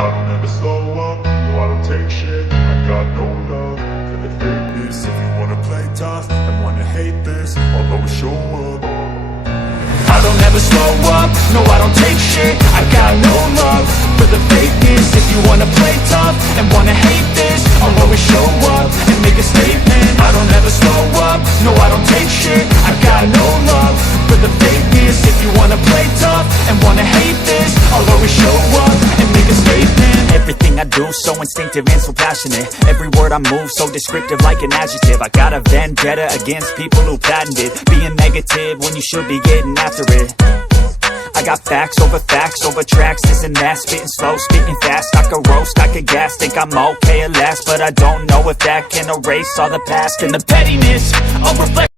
I don't ever slow up, no I don't take shit. I got no love for the fakeness. If you wanna play tough and wanna hate this, I'll always show up. I don't ever slow up, no I don't take shit. I got no love for the fakeness. If you wanna play tough and wanna hate this, I'll always show up and make a statement. I don't ever slow up, no I don't take shit. I got no love for the fakeness. If you wanna play tough and wanna hate this, I'll always show up and make a statement. Everything I do so instinctive and so passionate. Every word I move so descriptive like an adjective. I got a vendetta against people who patented being negative when you should be getting after it. I got facts over tracks, this and that. Spitting slow, spitting fast, I could roast, I could gas. Think I'm okay at last, but I don't know if that can erase all the past. And the pettiness, I'll reflect